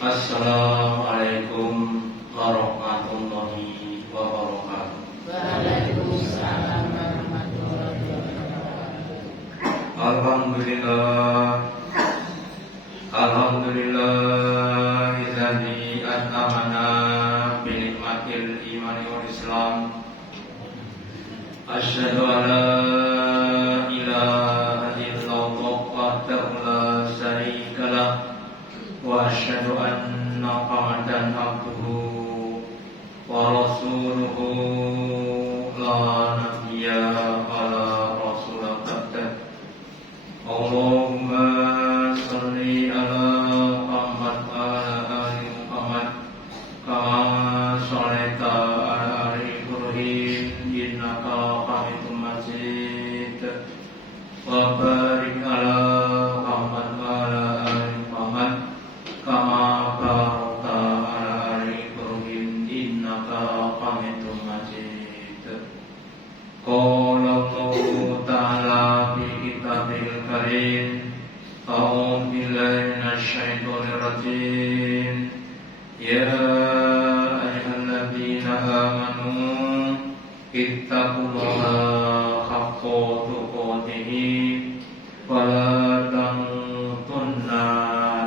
Assalamualaikum warahmatullahi wabarakatuh. Waalaikumsalam warahmatullahi wabarakatuh. Alhamdulillahilladzi an'amana bi nikmatil imani wal Islam. Asyhadu an la ilaha illallah wahdahu la syarika lah wa asyhadu anna Muhammadan abduhu wa rasuluhu la nabiyya ala rasulillah ba'da. Allahumma shalli ala Muhammad wa ala ali Muhammad kama shallaita ala ali Ibrahim innaka Hamidum Majid wa barik ala Muhammad wa ala ali Muhammad kama barakta ala ali Ibrahim innaka Hamidum Majid. Qala Allahu ta'ala fi kitabil karim, a'udzu billahi minasy syaithanir rajim. Ya ayyuhalladzina amanu ittaqullaha haqqa tuqatih wa la tamutunna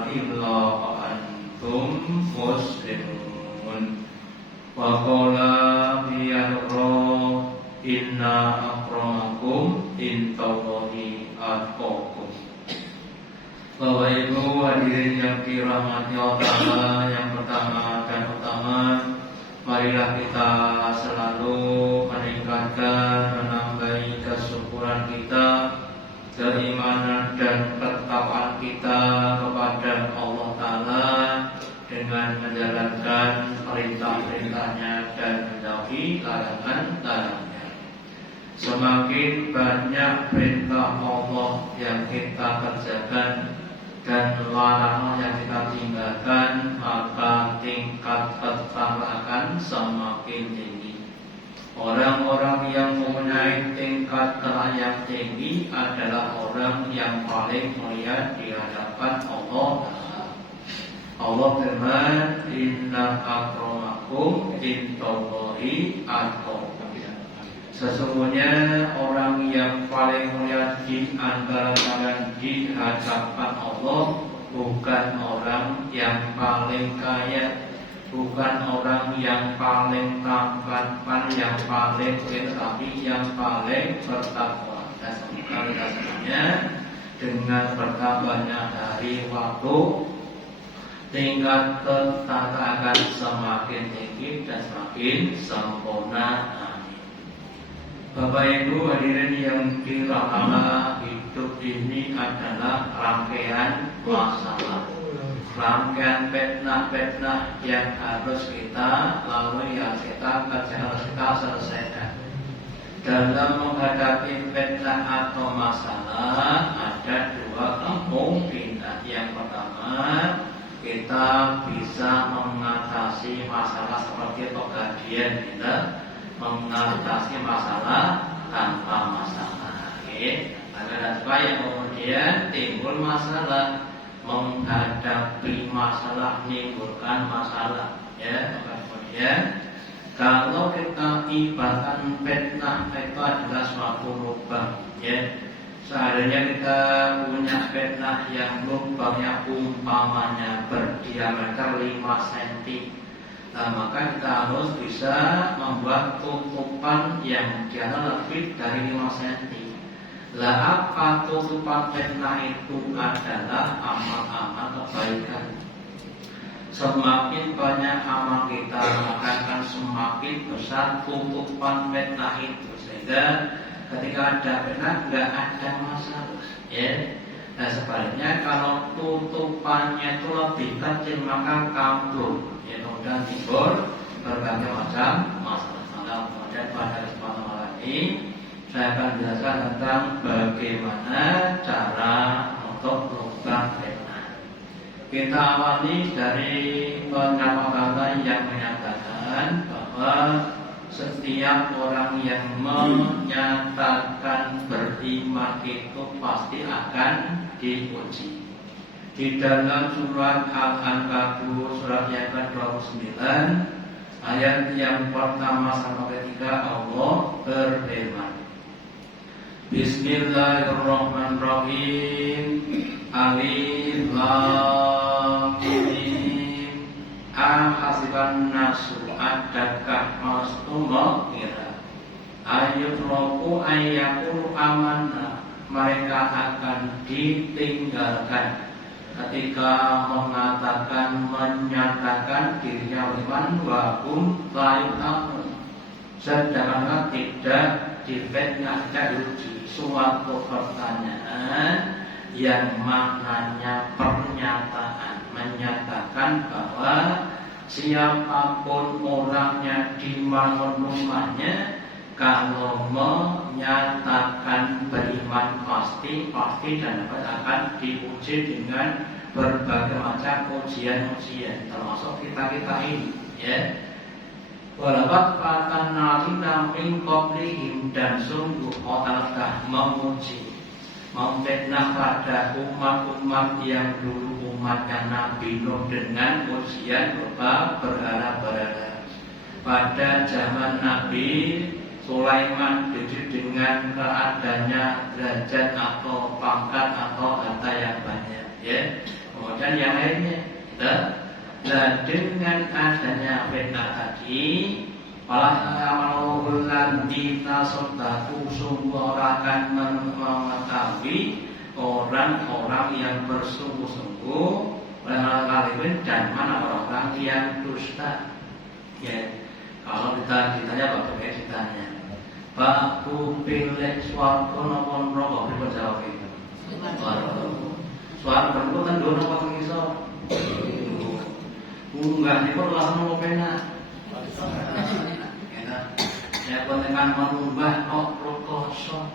illa wa antum muslimun. Wa qala fi al-Qur'an inna akramakum indallahi atqakum. Bapak Ibu hadirin yang dirahmati Allah, yang pertama dan utama, marilah kita selalu meningkatkan, menambahi kesyukuran kita, keimanan dan ketakwaan kita kepada Allah Ta'ala dengan menjalankan perintah-perintahnya dan menjauhi larangan-larangannya. Semakin banyak perintah Allah yang kita kerjakan dan larangan yang kita tinggalkan, maka tingkat ketakwaan akan semakin tinggi. Orang-orang yang mempunyai tingkat ketakwaan yang tinggi adalah orang yang paling mulia di hadapan Allah. Allah firman, inna akramakum indallahi atqakum. Sesungguhnya orang yang paling mulia di antara kalian di hadapan Allah bukan orang yang paling kaya, bukan orang yang paling tampan, yang paling kaya, tapi yang paling bertakwa. Dan sebenarnya dengan bertambahnya hari waktu, tingkat ketakwaan akan semakin tinggi dan semakin sempurna. Bapak Ibu hadirin yang dirahmati, hidup ini adalah rangkaian masalah, rangkaian fitnah-fitnah yang harus kita lalui, yang harus kita selesaikan. Dalam menghadapi fitnah atau masalah ada dua kemungkinan. Yang pertama, kita bisa mengatasi masalah seperti pegadian kita mengatasi masalah tanpa masalah. Ada yang kemudian timbul masalah, menghadapi masalah menimbulkan masalah. Kemudian kalau kita ibaratkan fitnah itu adalah suatu lubang. Seandainya kita punya fitnah yang lubangnya umpamanya berdiameter 5 cm, maka kita harus bisa membuat tutupan yang jauh lebih dari 5 cm. Apa tutupan fitnah itu adalah amal-amal kebaikan. Semakin banyak amal kita, maka akan semakin besar tutupan fitnah itu, sehingga ketika ada fitnah nggak ada masalah. Nah sebaliknya kalau tutupannya itu lebih kecil maka kabur, kemudian timbul berbagai macam masalah. Kemudian pada kesempatan malam ini saya akan jelaskan tentang bagaimana cara untuk lubang fitnah. Kita awali dari pernyataan yang menyatakan bahwa setiap orang yang menyatakan beriman itu pasti akan diuji. di dalam surat Al-Ankabut surat yang ke-29 ayat yang pertama sampai ketiga Allah berfirman, Bismillahirrahmanirrahim. Alif Lam Mim. Am hasiban nasu adakah mastumma kira ayat roku ayakul amanah, mereka akan ditinggalkan ketika menyatakan dirinya beriman wahum lain amun, sedangkan tidak difitnah, tidak diuji. Suatu pertanyaan yang maknanya pernyataan, menyatakan bahwa siapapun orangnya di mana rumahnya, kalau menyatakan beriman pasti dan akan diuji dengan berbagai macam ujian-ujian, termasuk kita ini, ya. Walaupun kata nalina min qablihim, dan sungguh Allah telah menguji, memfitnah pada umat-umat yang dulu, umatnya Nabi Nuh, dengan ujian berupa berhala-berhala. Pada zaman Nabi Sulaiman diuji dengan keadaannya derajat atau pangkat atau harta yang banyak, ya. Kemudian yang lainnya, dan dengan adanya fitnah tadi, Walahul ladina sodaku, sungguh akan mengetahui orang-orang yang bersungguh-sungguh, orang-orang dan mana orang-orang yang dusta. Ya, kalau kita ditanya bagaimana ditanya, Pak pilih suarga napa neraka, pripun jawab itu? Suarga itu kan dulu napa iso? Munggah niku langsung nopo penak. Ya pentekan menunggah kok rekoso.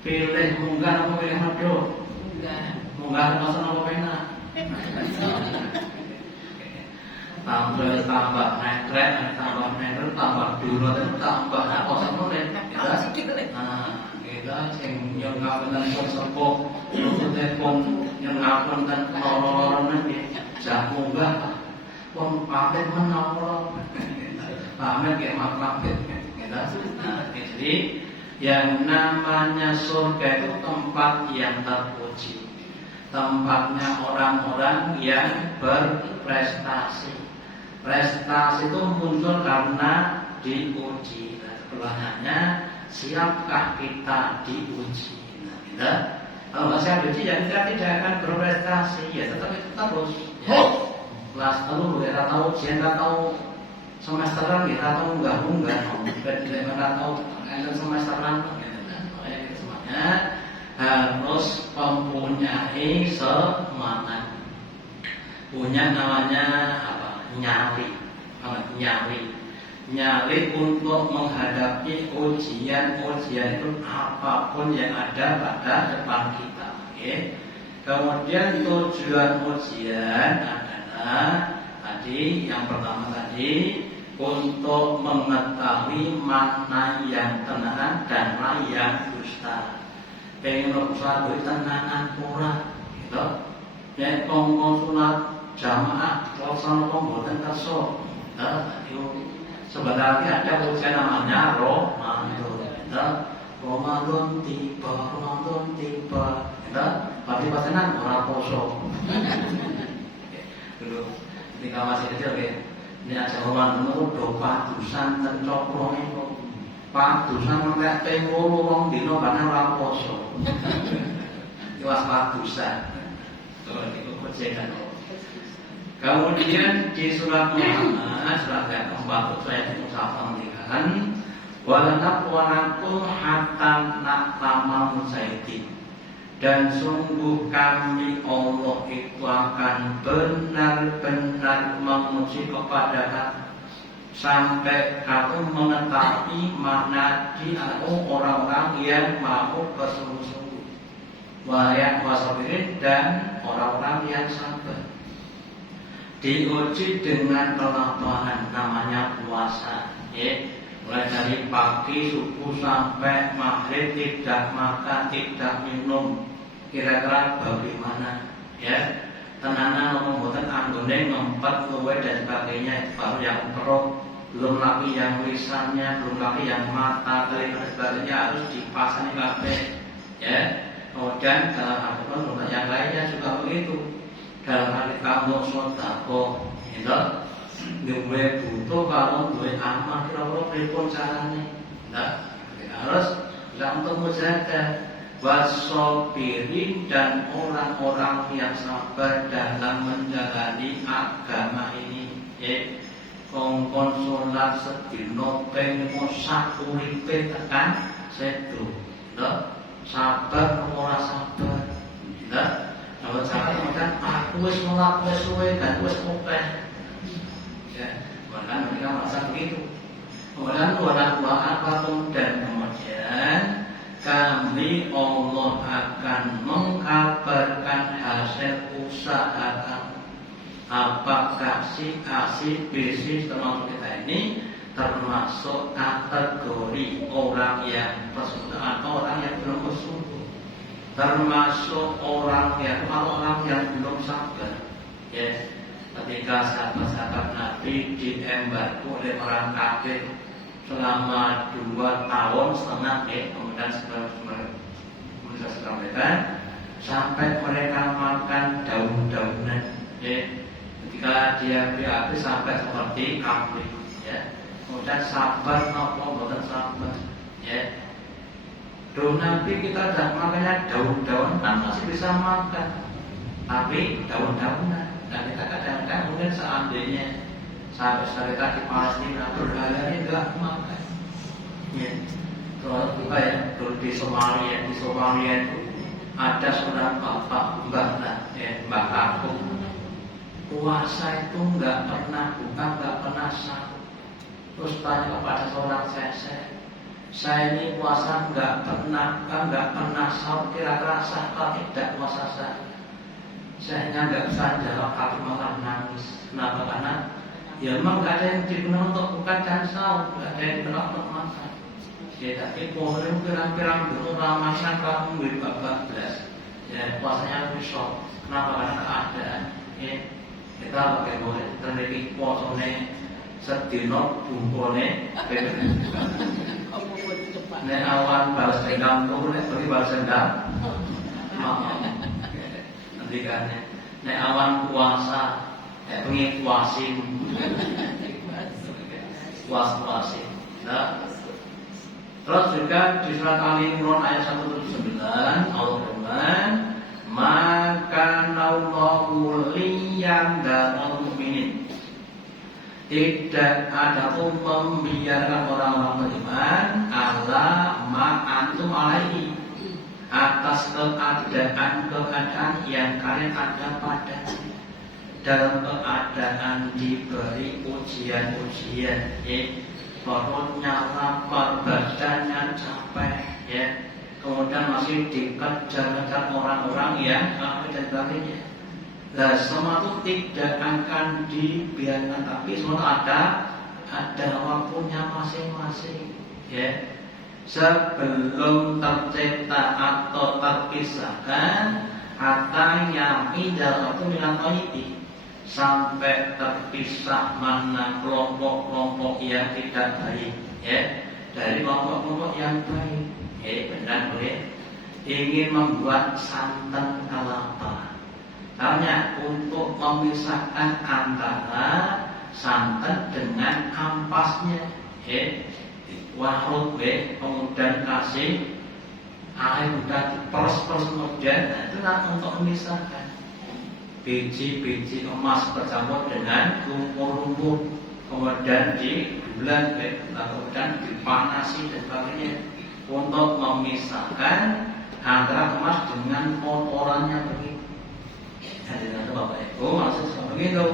Pilih munggah apa pilih medhot? Munggah langsung nopo penak. Tambah netrek, tambah durut, tambah apa sampeyan. Nah, kita sing yo ngapunten sesepuh, nuntun yang ngapunten loro-loro niki, jan munggah pun pamit menawa pamit kayak pamit gitu. Nah, jadi yang namanya surga itu tempat yang terpuji, tempatnya orang-orang yang berprestasi. Prestasi itu muncul karena diuji. Pertanyaannya, siapkah kita diuji? Nah, kita kalau nggak siap diuji, ya kita tidak akan berprestasi. Ya tetap itu terus. Ya. Kelas telu ya tahu ujian, tahu semesteran ya tahu munggah dan tahu semesteran gitu. Semuanya harus mempunyai semangat, punya namanya apa, nyali untuk menghadapi ujian itu apapun yang ada pada depan kita. Okay? Kemudian tujuan ujian tadi yang pertama tadi untuk mengetahui mana yang tenanan dan mana yang dusta. Pengen usaha duit tenanan kurang, gitu. Ya kongkong sunat jamaah, kalau mboten kerso. Sebentar lagi ada ujian namanya Ramadan tiba, gitu. Tapi pasangan orang poso. Dulu ketika masih kecil ya, ini aja orang itu do padusan ten cokro niku. Padusan nek tenggo wong dina karena ora poso. Iwas padusan. Kalau itu kejekan. Kemudian di surat Muhammad surat yang ke-4 ayat 1 walanab wanakum hatta na'tama musaidin, dan sungguh kami Allah itu akan benar-benar menguji kepada kamu sampai kamu mengetahui makna orang-orang yang mau bersungguh-sungguh, wayang wasabirin, dan orang-orang yang sabar. Diuji dengan kelaparan, namanya puasa, ya. Mulai dari pagi subuh sampai maghrib tidak makan, tidak minum. Kira-kira bagaimana, ya? tenanan ngomong boten anggone ngempet luwe dan sebagainya, itu baru yang perut, belum lagi yang lisannya, belum lagi yang mata, telinga dan sebagainya harus dipasang kabeh. Ya, kemudian dalam Al-Quran yang lainnya juga begitu. Dalam hal kamu sedekah, gitu, duwe butuh kalau duwe amal kira-kira pripun carane? Nah, harus bisa untuk menjaga wasobirin dan orang-orang yang sabar dalam menjalani agama ini. Ya, kongkon sholat sedino pengen sakuripe tekan sedo, sabar ora sabar, kalau cara kemudian aku wis nolak wis suwe dan wis opeh, ya, bahkan mereka merasa begitu. Kemudian orang tua apapun dan kemudian kami Allah akan mengkabarkan hasil usaha kamu. Apakah si A, si B, si termasuk kita ini termasuk kategori orang yang bersungguh atau orang yang belum bersungguh, termasuk orang yang belum sabar. Ya, ketika sahabat-sahabat Nabi diembargo oleh orang kafir selama 2 tahun setengah, ya, kemudian saya sampaikan sampai mereka makan daun-daunan, ya. Ketika dia BAB sampai seperti kambing, ya. Kemudian sabar nopo boten sabar, ya. Dulu nanti kita dah makannya daun-daun kan masih bisa makan, tapi daun-daunan. Dan kita kadang-kadang mungkin seandainya sahabat-sahabat kita di Palestina berhari-hari enggak makan, ya. Kalau juga ya dulu di Somalia itu ada seorang bapak mbak, ya, mbak aku. Puasa itu nggak pernah buka, nggak pernah sahur. Terus tanya kepada seorang saya ini puasa nggak pernah buka, nggak pernah sahur, kira-kira sah atau tidak puasa saya? Saya nggak bisa jawab, tapi malah nangis. Kenapa? Karena ya memang nggak ada yang dikenal untuk buka dan sahur, nggak ada yang dikenal untuk makan. Ya tapi pohon pirang-pirang dulu Ramadan kamu 14, ya puasanya besok. Kenapa? Karena keadaan. Ya. Kita pakai boleh terlebih posone sedino bungkone nek awan balas dendam tuh nek beri balas dendam nanti kan nek awan puasa pengen puasin puasin. Nah, terus juga di surat Al-Imran ayat 179 Allah berfirman, maka Allahu liyang dalam mukminin, tidak ada pun membiarkan orang-orang beriman ala ma'antum alaihi, atas keadaan yang kalian ada pada dalam keadaan diberi ujian-ujian, ya, perutnya lapar, badannya capek, ya. Kemudian masih dikejar-kejar orang-orang yang kafir dan sebagainya. Nah, semua itu tidak akan dibiarkan, tapi semua ada waktunya masing-masing, ya. Sebelum tercipta atau terpisahkan, hatta yang idal itu milakoiti, sampai terpisah mana kelompok-kelompok yang tidak baik, ya, dari kelompok-kelompok yang baik. Benar boleh ingin membuat santan kelapa. Caranya untuk memisahkan antara santan dengan ampasnya. Warut, kemudian kasih air udah diperes-peres kemudian, itu untuk memisahkan biji-biji emas bercampur dengan lumpur-lumpur, kemudian dibulat, kemudian dipanasi dan sebagainya, untuk memisahkan antara emas dengan kotorannya begitu. Jadi Bapak Ibu maksud begitu,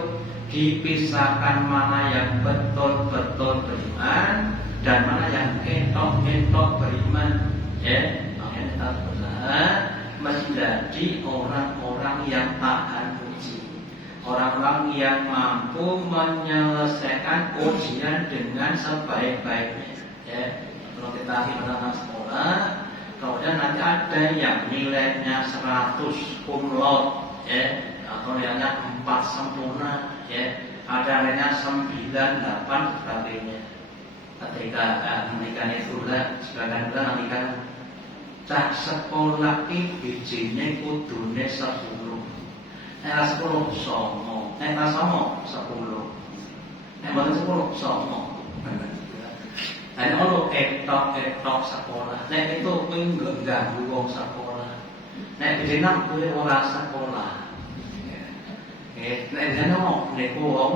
dipisahkan mana yang betul-betul beriman dan mana yang ketok-ketok beriman. Ya, makanya kita berusaha menjadi orang-orang yang tahan uji, orang-orang yang mampu menyelesaikan ujian dengan sebaik-baiknya. Ya. Kalau kita anak sekolah, kemudian nanti ada yang nilainya 100 cum laude, ya, atau nilainya 4 sempurna, ya, ada nilainya 9, 8 sebagainya. Ketika menikah itu lah, sebagian bulan menikah cak sekolah iki bijine kudune 10. Nek 10 songo, nek 10 nek mboten 10 songo. Nek ono etok sekolah, nek itu kuwi ngganggu wong sekolah. Nek bijine kuwi ora sekolah. Nek dene mau niku wong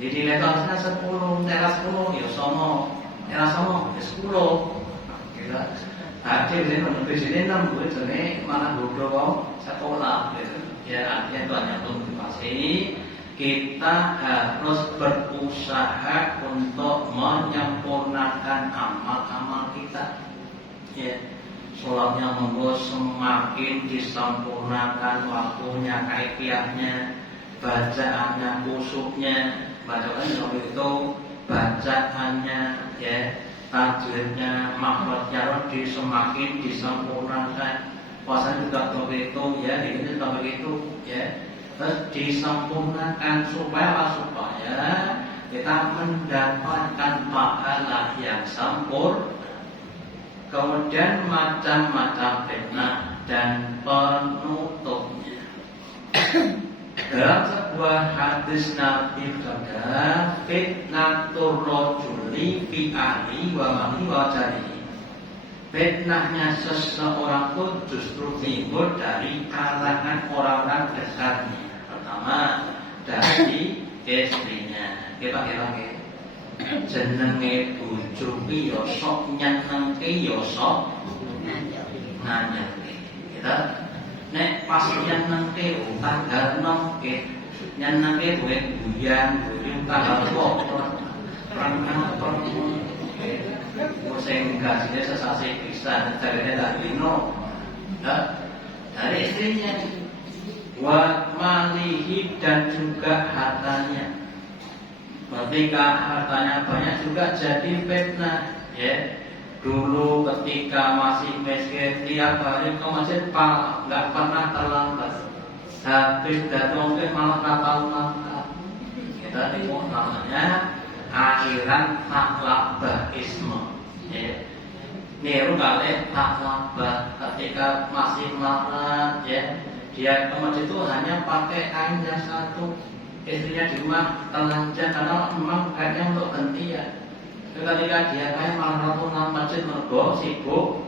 jadi letaknya 10, teras 10, ya sama, teras sama, ya 10. Gitu. Tapi ini presiden kan gue jenis mana bodoh sekolah, gitu. Ya artinya itu hanya untuk motivasi. Kita harus berusaha untuk menyempurnakan amal-amal kita. Ya, sholatnya monggo semakin disempurnakan waktunya, kaifiahnya, bacaannya, khusyuknya. Bacaan itu bacaannya, ya, tajwidnya, makhrajnya semakin disempurnakan. Puasa juga begitu, ya, ini juga begitu, ya. Terus disempurnakan supaya kita mendapatkan pahala yang sempurna. Kemudian macam-macam fitnah dan penutupnya. Dalam sebuah hadis Nabi bersabda, fitnatur rajuli fi ahli wa mali wa jarihi. Fitnahnya seseorang pun justru timbul dari kalangan orang-orang dekatnya. Pertama dari istrinya. Kira-kira jenenge bojo ki ya sok nyenengke ya sok nanyake. Kita nek pas nyenengke tanggal 6 nyenengke duwe guyan, duwe tanggal 2 perang sing gasine sesasi pisan jarene tak dino. Dari istrinya wa malihi dan juga hartanya. Ketika hartanya banyak juga jadi fitnah, ya. Dulu ketika masih miskin tiap hari ke masjid nggak pernah terlambat. Habis datang ke malah nggak tahu makan. Kita tengok namanya akhiran taklabahisme. Ya. Niru kali taklabah ketika masih marah, ya. Dia ke masjid itu hanya pakai kain yang satu. Istrinya di rumah telanjang karena memang kainnya untuk gantian. Ketika dia kayak malah ratu nang masjid mergo sibuk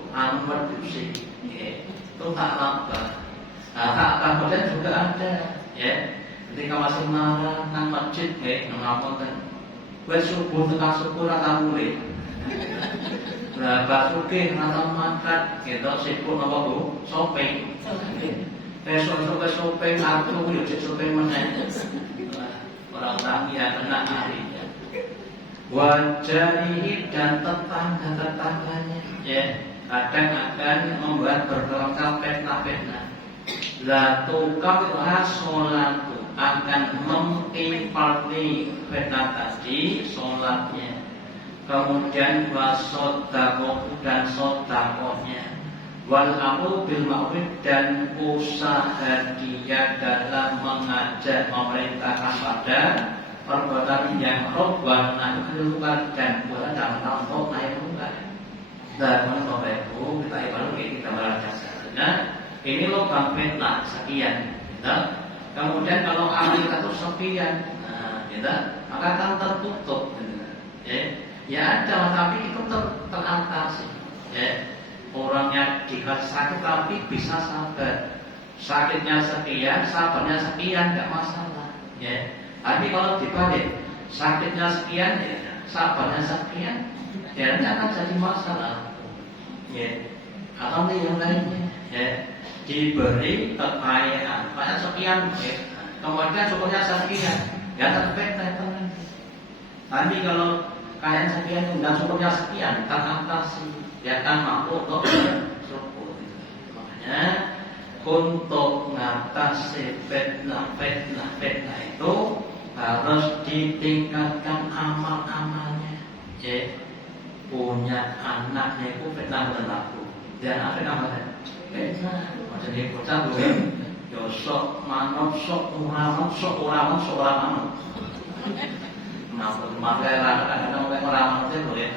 berdusi, itu tak laba. Tak kemudian juga ada, ya. Ketika masih marah nang masjid, ngapain? Gue subuh tengah syukur atau mulai. Berapa suke atau makan, gitu sibuk apa bu? Shopping. Besok shopping aku yuk shopping mana? Orang yang kena hari. Wajarihi dan tetangga-tetangganya, ya, kadang akan membuat berkelakar fitnah-fitnah. La tukafirha sholatu akan mengimpati fitnah tadi sholatnya. Kemudian wasodakoh dan sodakohnya. Wal amru bil ma'ruf dan usaha dia dalam mengajak memerintahkan pada perbuatan yang rohban naik keluar dan buat dalam untuk naik keluar. Dan Bapak Ibu kita evaluasi kita belajar. Ini lubang fitnah sekian. Kemudian kalau amal itu sekian, maka akan tertutup. Ya ada, tapi itu teratasi. Orangnya dikasih sakit tapi bisa sabar. Sakitnya sekian, sabarnya sekian, tidak masalah. Tapi kalau dibalik, sakitnya sekian, sabarnya sekian, ya ini akan jadi masalah. Atau yang lainnya, diberi kekayaan, banyak sekian, kemudian syukurnya sekian, ya tetap. Tapi kalau kekayaan sekian dan syukurnya sekian, teratasi, ya kan mampu untuk syukur. Makanya untuk mengatasi fitnah itu harus ditingkatkan amal-amalnya. Punya anaknya itu fitnah berlaku. Dan apa namanya? Fitnah. Jadi bocah ya sok manut, sok uraman, sok uraman, sok ora manut. Ngapun makanya kadang-kadang orang manut itu ya.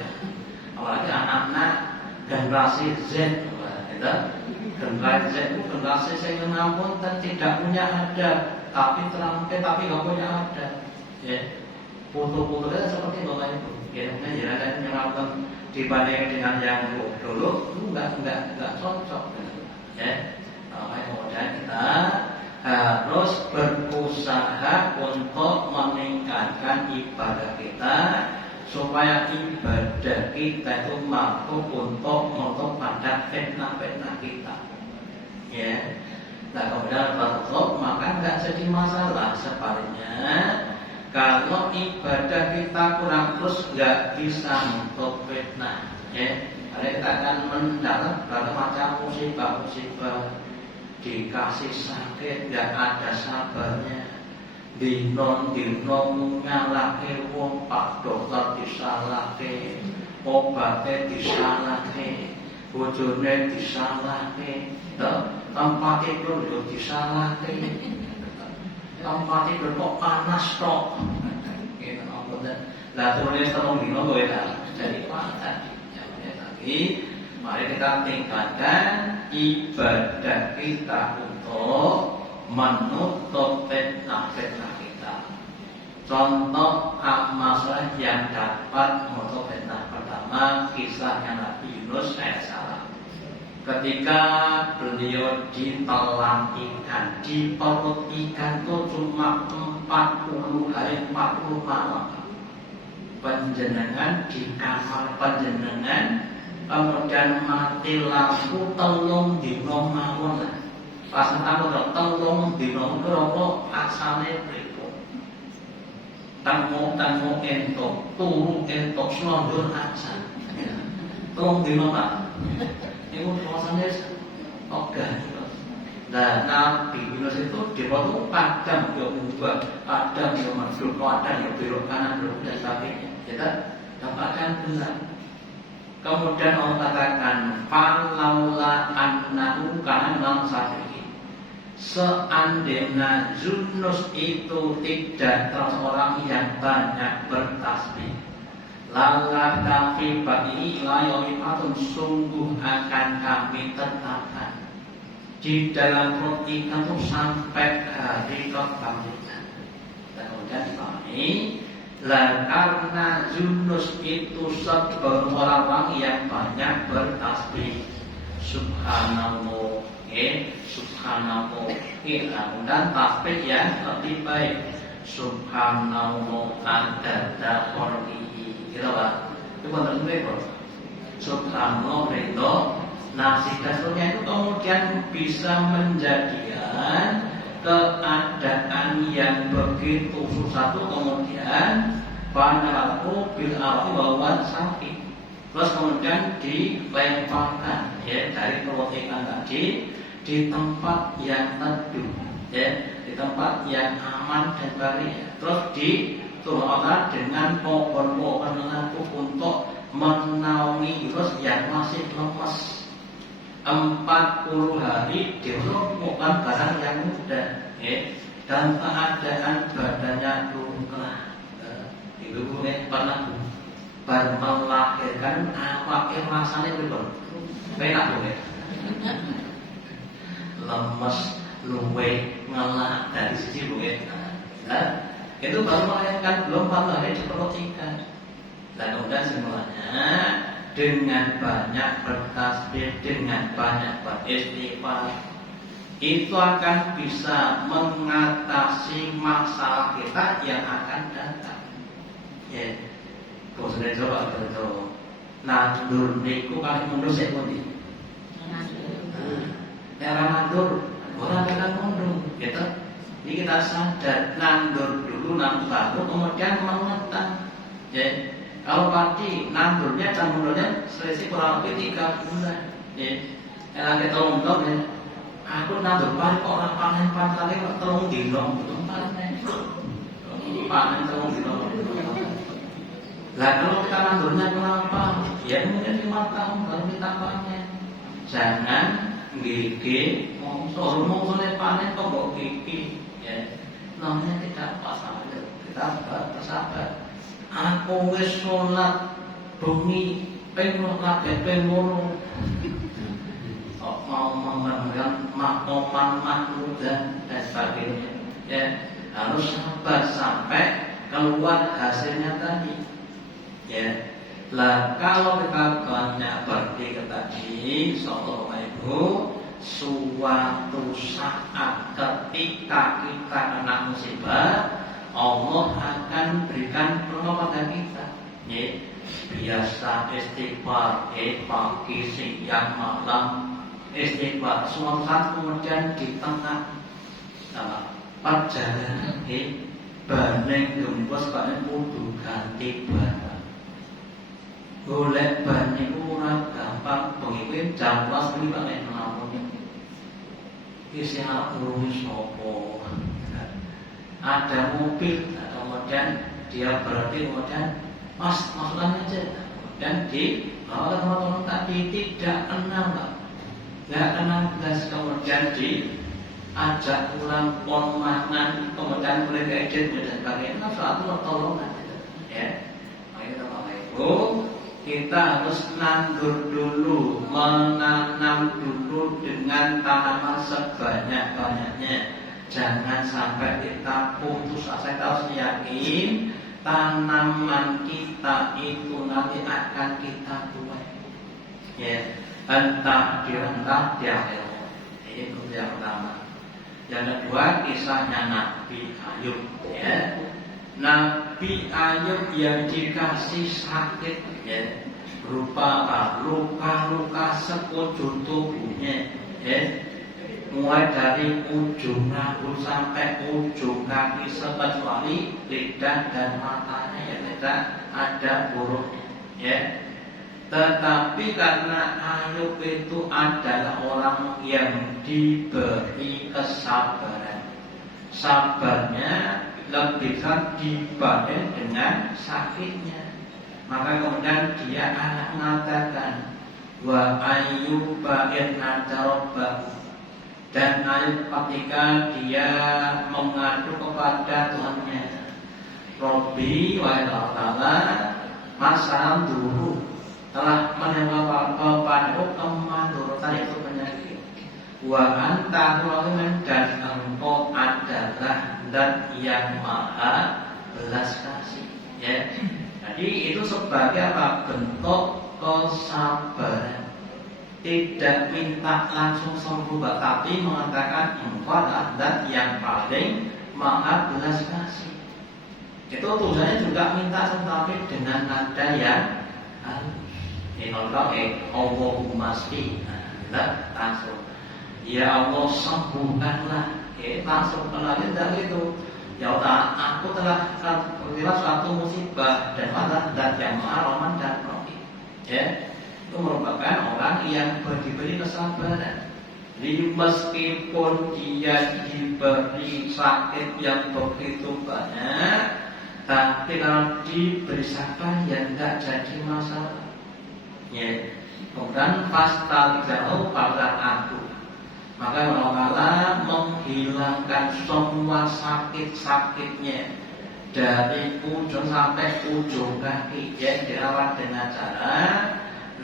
Apalagi anak-anak generasi Z, gitu. Generasi Z itu generasi saya ngampun dan tidak punya adab, tapi terampil tapi nggak punya adab. Ya, foto-fotonya seperti bapak ibu. Ya, kan yang ngampun dibanding dengan yang dulu nggak cocok. Ya, kemudian kita harus berusaha untuk meningkatkan ibadah kita supaya ibadah kita itu mampu untuk pada fitnah-fitnah kita. Ya, nah kemudian betul maka nggak jadi masalah. Sebaliknya, kalau ibadah kita kurang terus nggak bisa untuk fitnah. Ya, karena kita akan mendapat berbagai macam musibah-musibah, dikasih sakit nggak ada sabarnya. Dino ngalake wong pak dokter disalahke, obatnya disalahke, bojone disalahke, tempat tidur yo disalahke, tempat tidur kok panas tok. Gitu maksudnya. Lah tulis tolong dino kowe ta. Jadi tadi. Tapi mari kita tingkatkan ibadah kita untuk menutup fitnah-fitnah kita. Contoh amal soleh yang dapat menutup fitnah. Pertama, kisahnya Nabi Yunus AS. Ketika beliau ditelan ikan, di perut ikan itu cuma 40 hari 40 malam. Panjenengan di kamar panjenengan, kemudian mati lampu telung dino mawon. Pas aku telung dino keroko asale pripun. Tanmu entuk, turu entuk slondur aja. Telung dino Pak. Iku rasane ogah. Nah, Nabi Yunus itu dipoto kadang yo ubah, kadang yo masuk, kadang yo belok kanan, belok dan sebagainya. Kita dapatkan benar. Kemudian Allah katakan, "Falaula annahu kana minal sabirin." Seandainya Yunus itu tidak termasuk orang yang banyak bertasbih, lala kafi bagi layomimatun sungguh akan kami tetapkan di dalam perut ikan itu sampai hari kebangkitan. Dan kemudian dipahami, lah karena Yunus itu sebagai orang yang banyak bertasbih, subhanallah, subhanallah, dan tasbih yang lebih baik, subhanallah adada khalqihi. Gitu Pak. Itu benar benar. Subhanallah itu nasi dasarnya itu kemudian bisa menjadikan keadaan yang begitu susah itu kemudian panalaku bil arti wawan sakit. Terus kemudian dilemparkan ya dari perut ikan tadi di tempat yang teduh, ya, di tempat yang aman dan sebagainya. Terus diturunkan dengan pohon-pohon mengaku untuk menaungi Yunus yang masih lemas. 40 hari bukan barang yang mudah, ya, dan keadaan badannya lumrah. Ibu pernah melahirkan awake rasane pripun? Penak lho. Lemes, luwe, ngelak dari sisi luwe. Nah, itu baru melahirkan belum 4 hari di perut ikan. Dan kemudian semuanya dengan banyak bertasbih, dengan banyak beristighfar, itu akan bisa mengatasi masalah kita yang akan datang. Ya, kalau sudah coba betul. Nandur niku kali mundur saya pundi. Era nandur, orang akan mundur, gitu. Ini kita sadar nandur dulu, nandur baru, kemudian mengetang. Ya. Kalau padi nandurnya dan mundurnya selisih kurang lebih 3 bulan. Ya, yang kita ngomong ya, aku nandur padi kok orang panen pantai kok telung dino, belum panen. Panen telung dino. Lah kalau kita nandurnya kenapa? Ya mungkin 5 tahun baru kita panen. Jangan gigi, mongso panen kok mbok gigi, ya. Namanya tidak pasal, kita bersabar. Aku wis sholat bengi ping 8 ping 8. Kok mau memberikan makluman dan sebagainya, ya harus sabar sampai keluar hasilnya tadi, ya. Lah kalau kita banyak berpikir tadi, Ibu, suatu saat ketika kita kena musibah, Allah akan berikan penolong pada kita. Ya, biasa istighfar, pagi, siang, malam, istighfar. Suatu saat kemudian di tengah perjalanan, baneng gembos, baneng kudu ganti ban. Golek ban niku ora gampang, bengi jam 12 bengi banget ngelamun. Isi urus sopo. Ada mobil, kemudian dia berhenti, kemudian Mas, masukkan aja. Dan di awal teman-teman tadi tidak kenal, Pak. Nggak kenal gas, kemudian diajak pulang pon mangan, kemudian boleh diajak dan sebagainya. Nah, suatu pertolongan, ya. Makanya Bapak Ibu, kita harus nandur dulu, menanam dulu dengan tanaman sebanyak-banyaknya. Jangan sampai kita putus asa. Kita harus yakin tanaman kita itu nanti akan kita tuai. Ya, entah direntah di akhirat. Itu yang pertama. Yang kedua, kisahnya Nabi Ayub. Ya. Nabi Ayub yang dikasih sakit, ya, berupa luka-luka sekujur tubuhnya, ya, mulai dari ujung rambut sampai ujung kaki kecuali lidah dan matanya yang tidak ada buruknya, ya. Tetapi karena Ayub itu adalah orang yang diberi kesabaran, sabarnya lebih dibanding dengan sakitnya. Maka kemudian dia anak mengatakan wa ayyuba idnadzarabbahu, dan Ayub ketika dia mengadu kepada Tuhannya, Robbi wa ta'ala masalah dulu telah menyebabkan kepada kemaduratan itu penyakit. Wa anta rahman, dan engkau adalah dan yang maha belas kasih, ya. Jadi itu sebagai apa? Bentuk kesabaran. Tidak minta langsung sembuh, tapi mengatakan engkau adalah dan yang paling maha belas kasih. Itu tujuannya juga minta tetapi dengan nada yang halus. Ini kalau Allahumma shfi, langsung. Ya Allah, sembuhkanlah. Langsung kenalin dari itu. Ya Allah, aku telah terlibat suatu musibah dan Allah dan yang maha rahman dan rahim. Ya, itu merupakan orang yang diberi kesabaran. Jadi meskipun dia diberi sakit yang begitu banyak, tapi kalau diberi sabar ya tidak jadi masalah. Ya, kemudian pasta jauh pada aku. Maka Allah menghilangkan semua sakit-sakitnya dari ujung sampai ujung kaki, ya, dirawat dengan cara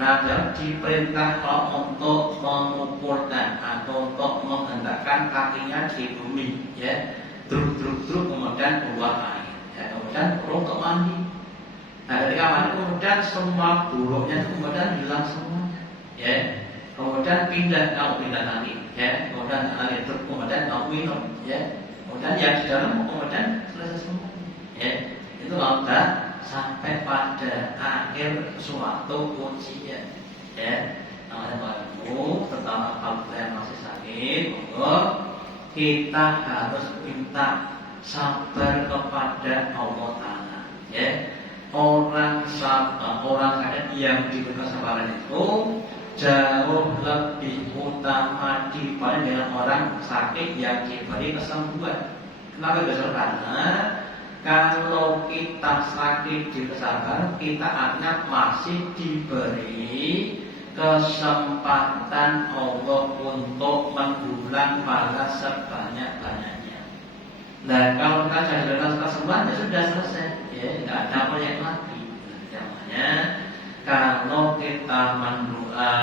nada diperintah untuk mengukurkan atau untuk menghendakkan kakinya di bumi, ya, druk kemudian buang air, ya, kemudian untuk mandi. Nah, ketika mandi kemudian semua buruknya kemudian hilang semuanya, ya. Kemudian kamu pindah lagi, ya. Kemudian air itu kemudian kamu minum, ya. Kemudian yang di dalam kemudian selesai semua, ya. Itu sudah sampai pada akhir suatu ujian, ya. Namanya Ibu, pertama kalau saya masih sakit, kita harus minta sabar kepada Allah Ta'ala, ya. Orang yang diberi kesabaran itu jauh lebih utama dibanding dengan orang sakit yang diberi kesembuhan. Kenapa besar? Karena kalau kita sakit di kesabaran, kita artinya masih diberi kesempatan Allah untuk mendulang pahala sebanyak-banyaknya. Nah, kalau kita jadi kesempatan ya sudah selesai, ya tidak ada proyek lagi. Namanya kalau kita mendoa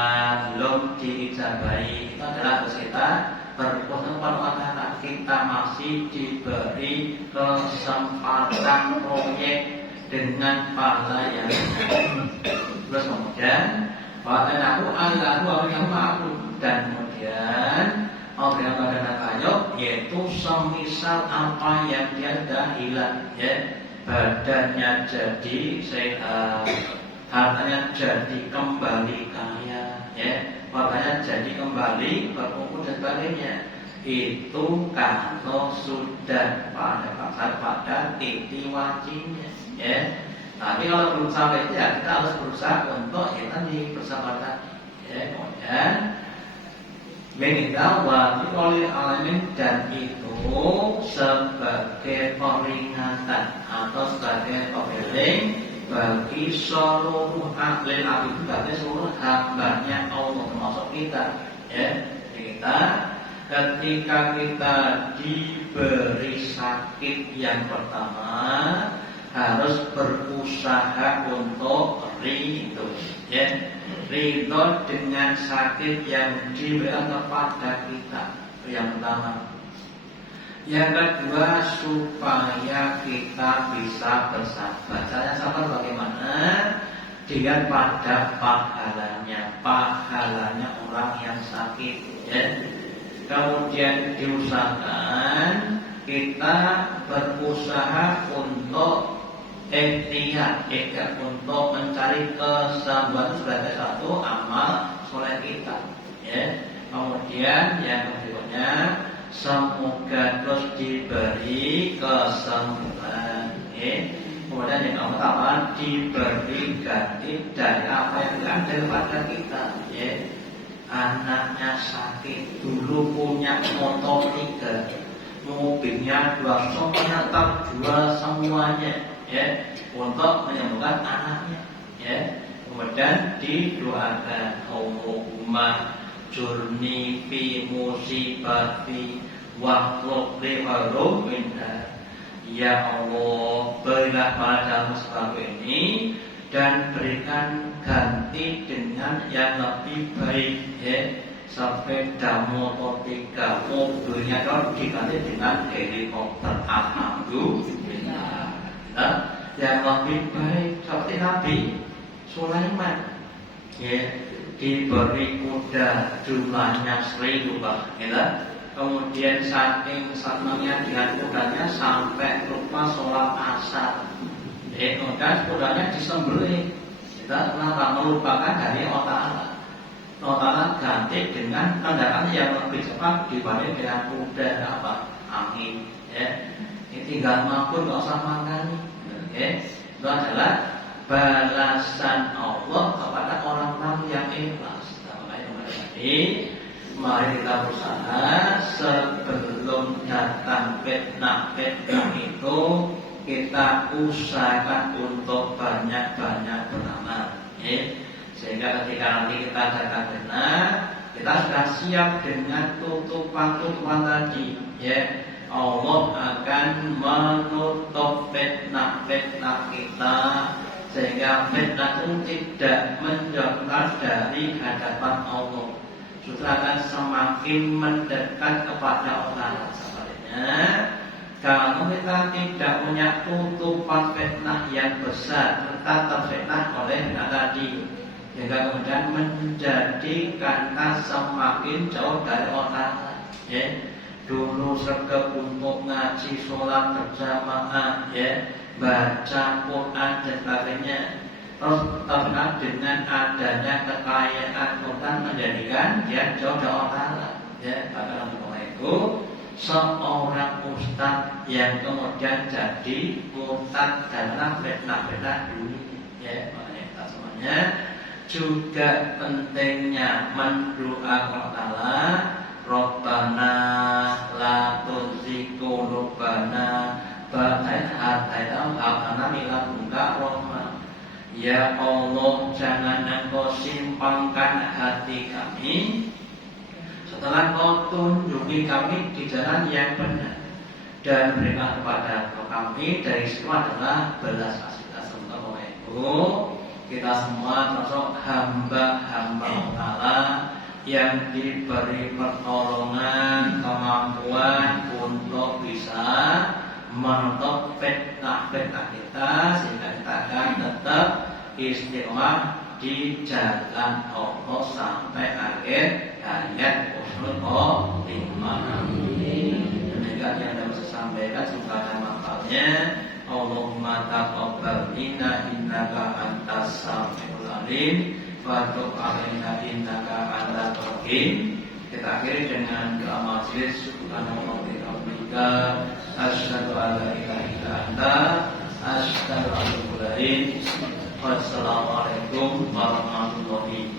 belum diijabahi, itu adalah kita berpuasa pada kita masih diberi kesempatan proyek dengan pahala yang terus kemudian aku aku dan kemudian Allah yang pada kayu yaitu semisal apa yang dia sudah hilang, ya, badannya jadi sehat, hartanya jadi kembali kaya, ya, makanya jadi kembali berkumpul dan sebagainya. Itu kalau sudah pada titik wajinya, ya. Tapi kalau belum sampai itu ya kita harus berusaha untuk ya tadi bersabar, ya. Kemudian minta wajib oleh alamin dan itu sebagai peringatan atau sebagai pembeling bagi seluruh ahli abid, bagi seluruh hambanya Allah termasuk kita, ya. Kita ketika kita diberi sakit yang pertama harus berusaha untuk ridho, ya, ridho dengan sakit yang diberikan kepada kita. Itu yang pertama. Yang kedua, supaya kita bisa bersabar. Caranya sabar bagaimana? Dengan pada pahalanya orang yang sakit, ya. Kemudian diusahakan kita berusaha untuk ikhtiar untuk mencari kesembuhan sebagai satu amal soleh kita, ya. Kemudian yang berikutnya semoga terus diberi kesembuhan, ya. Kemudian yang pertama diberi ganti dari apa yang ada pada kita, ya. Anaknya sakit, dulu punya motor 3, mobilnya 2, semuanya terjual semuanya, ya, untuk menyembuhkan anaknya, ya. Kemudian didoakan Allahumma jurni fi musibati wa qli harum minha. Ya Allah, berilah pada musibah ini dan berikan ganti dengan yang lebih baik, ya. Sepeda motor 3, mobilnya kalau diganti dengan helikopter, alhamdulillah. Nah, yang lebih baik seperti Nabi Sulaiman, ya, diberi kuda jumlahnya 1000, ya. Kemudian saking senangnya dengan kudanya sampai lupa sholat asar. Kemudian kudanya disembelih. Kita kenapa melupakan dari Allah Ta'ala ganti dengan kendaraan yang lebih cepat dibanding dengan kuda apa? Angin, ya. Ini tinggal mampu nggak usah makan, ya. Itu adalah balasan Allah kepada orang-orang yang ikhlas. Jadi mari kita berusaha sebelum datang fitnah itu kita usahakan untuk banyak-banyak beramal, ya. Sehingga ketika nanti kita datang fitnah, kita sudah siap dengan tutupan-tutupan tadi, ya. Allah akan menutup fitnah-fitnah kita sehingga fitnah itu tidak menjauhkan dari hadapan Allah. Justru akan semakin mendekat kepada Allah. Sebenarnya kalau kita tidak punya tutupan fitnah yang besar, kita terfitnah oleh fitnah tadi, sehingga kemudian menjadikan kita semakin jauh dari Allah, ya. Dulu sergap untuk ngaji, sholat berjamaah, ya, baca Quran dan sebagainya. Terus terkenal dengan adanya kekayaan Quran menjadikan dia jauh dari Allah, ya. Bahkan itu seorang ustaz yang kemudian jadi murtad karena fitnah-fitnah dunia, ya. Makanya kita semuanya juga pentingnya mendoakan Allah, Rabbana la tuzigh qulubana ba'da idh hadaytana wa hab lana min ladunka rahmah. Ya Allah, jangan Engkau simpangkan hati kami setelah Kau tunjuki kami di jalan yang benar, dan berikan kepada kami dari semua adalah belas kasihan. Semoga Ibu kita semua termasuk hamba-hamba Allah yang diberi pertolongan, kemampuan untuk bisa menutup fitnah-fitnah kita, sehingga kita akan tetap istiqomah di jalan Allah sampai akhir hayat husnul khotimah. Demikian yang dapat saya sampaikan, semoga ada manfaatnya. Allahumma taqabbal minna innaka antas samiul alim wa tub 'alaina innaka antal rahim. Kita akhiri dengan doa majelis. Subhanallah wa bihamdika asyhadu an la ilaha illa anta asyhadu an la ilaha illa anta. Wassalamualaikum warahmatullahi wabarakatuh.